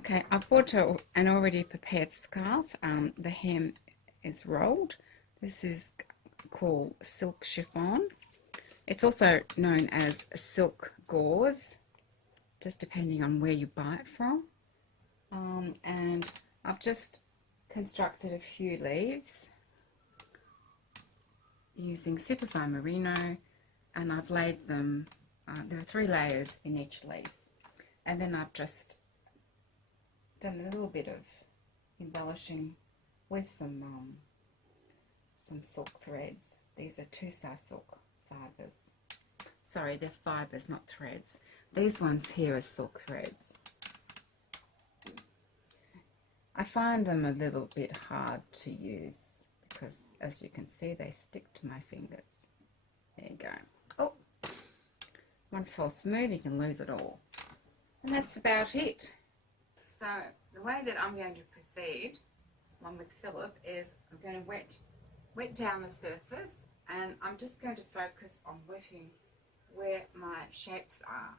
Okay, I've bought an already prepared scarf. The hem is rolled. This is called silk chiffon. It's also known as silk gauze, just depending on where you buy it from. And I've just constructed a few leaves using superfine merino, and I've laid them, there are 3 layers in each leaf, and then I've just done a little bit of embellishing with some silk threads. These are Tussar silk fibres. Sorry, they're fibres, not threads. These ones here are silk threads. I find them a little bit hard to use because, as you can see, they stick to my fingers. There you go. Oh, one false move, you can lose it all. And that's about it. So the way that I'm going to proceed, along with Philip, is I'm going to wet down the surface, and I'm just going to focus on wetting where my shapes are.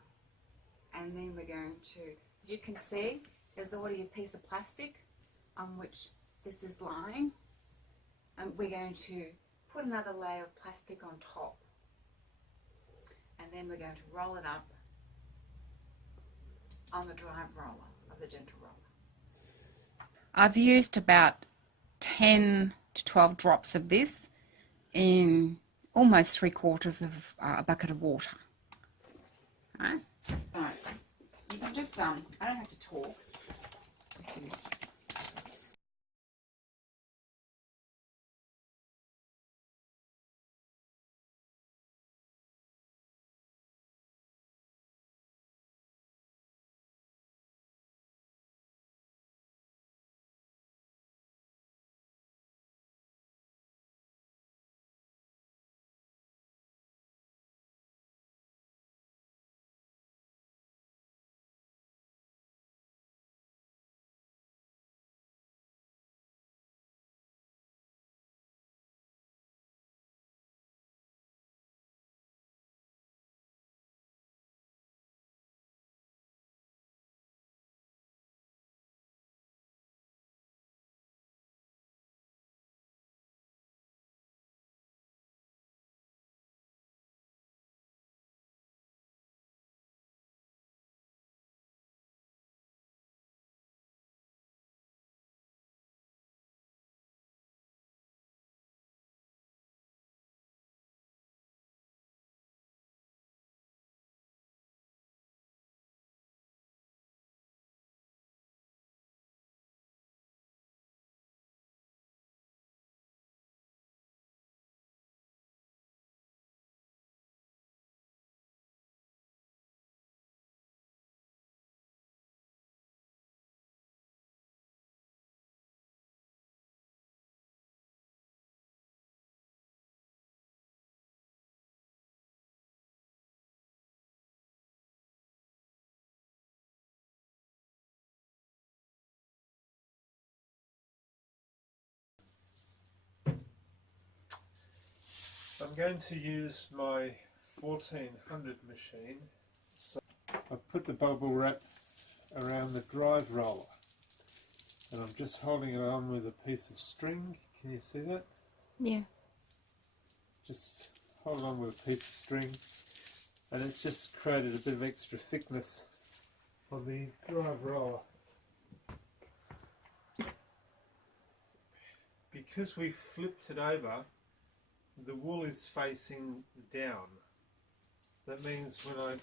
And then we're going to, as you can see, there's already a piece of plastic on which this is lying, and we're going to put another layer of plastic on top, and then we're going to roll it up on the drive roller of the gentle roller. I've used about 10 to 12 drops of this in almost 3/4 of a bucket of water. Right? Right. You can just I don't have to talk. I'm going to use my 1400 machine. So I've put the bubble wrap around the drive roller, and I'm just holding it on with a piece of string. Can you see that? Yeah. Just hold it on with a piece of string, and it's just created a bit of extra thickness on the drive roller. Because we flipped it over, the wool is facing down. That means when I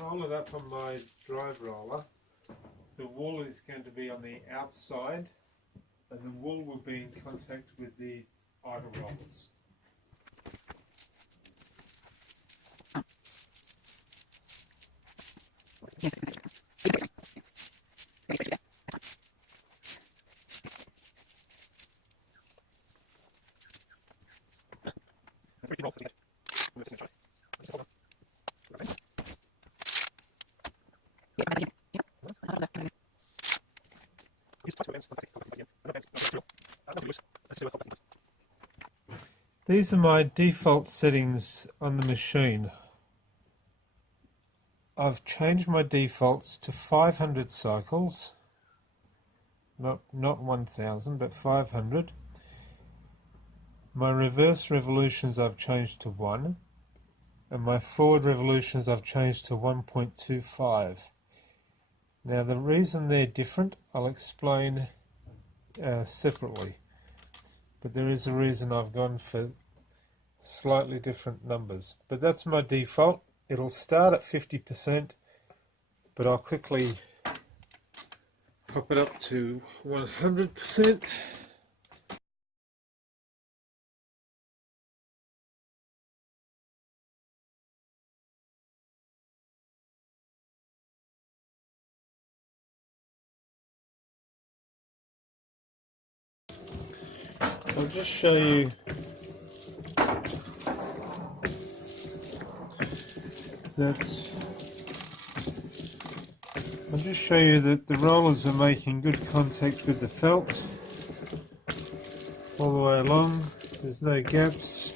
roll it up on my drive roller, the wool is going to be on the outside, and the wool will be in contact with the idle rollers. These are my default settings on the machine. I've changed my defaults to 500 cycles, not 1000 but 500. My reverse revolutions I've changed to 1, and my forward revolutions I've changed to 1.25. Now the reason they're different I'll explain separately, but there is a reason I've gone for slightly different numbers. But that's my default. It'll start at 50%, but I'll quickly pop it up to 100%. I'll just show you that the rollers are making good contact with the felt all the way along. There's no gaps.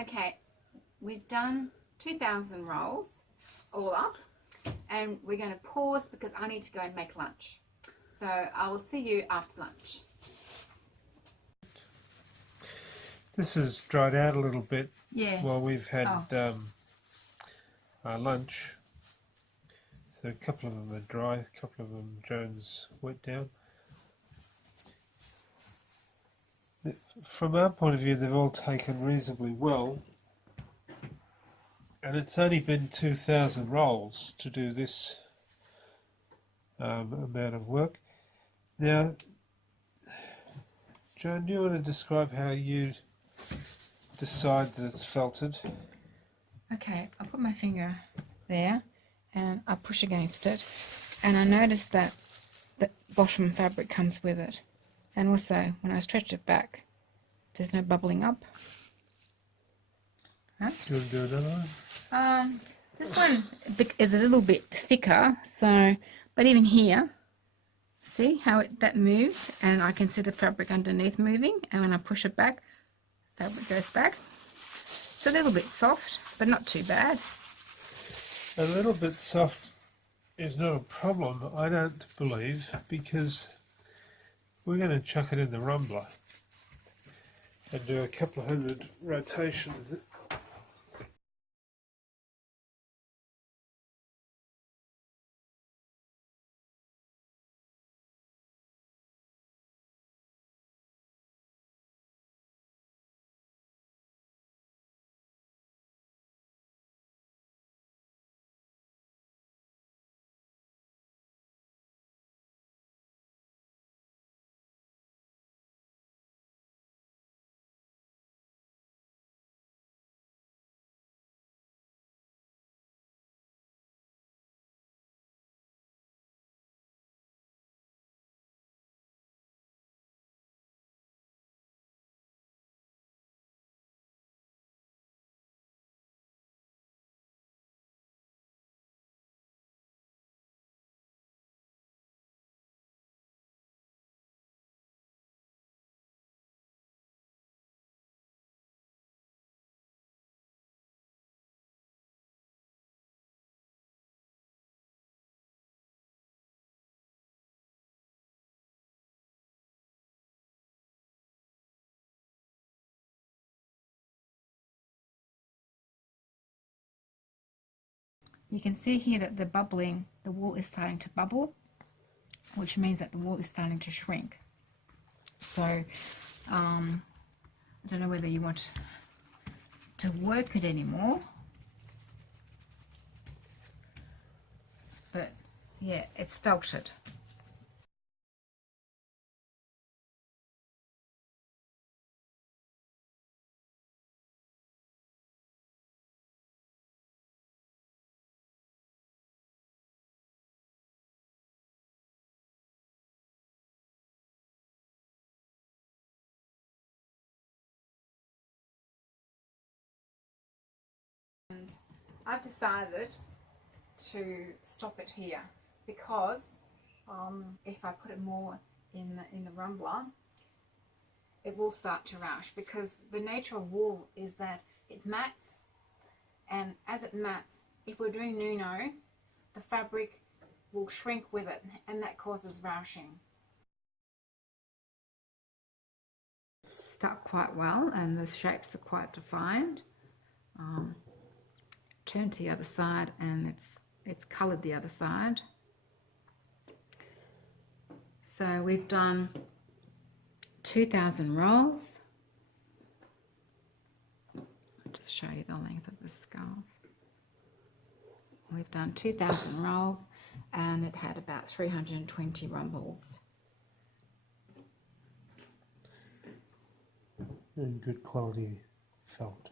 Okay, we've done 2,000 rolls all up, and we're going to pause because I need to go and make lunch. So I will see you after lunch. This has dried out a little bit Yeah. while we've had our lunch. So a couple of them are dry, a couple of them Jones wet down. From our point of view, they've all taken reasonably well, and it's only been 2,000 rolls to do this amount of work. Now, Joan, do you want to describe how you decide that it's felted? Okay, I'll put my finger there and I'll push against it, and I notice that the bottom fabric comes with it, and also when I stretch it back there's no bubbling up. Huh? Do you want to do another one? This one is a little bit thicker, so, but even here, see how that moves, and I can see the fabric underneath moving, and when I push it back, fabric goes back. It's a little bit soft, but not too bad. A little bit soft is not a problem, I don't believe, because we're going to chuck it in the rumbler and do a couple of hundred rotations. You can see here that the wool is starting to bubble, which means that the wool is starting to shrink. So I don't know whether you want to work it anymore, but yeah, it's felted. And I've decided to stop it here because if I put it more in the rumbler, it will start to rush, because the nature of wool is that it mats, and as it mats, if we're doing Nuno, the fabric will shrink with it, and that causes ruching. It's stuck quite well, and the shapes are quite defined. Turn to the other side, and it's coloured the other side. So we've done 2,000 rolls. I'll just show you the length of the scarf. We've done 2,000 rolls, and it had about 320 rumbles. And good quality felt.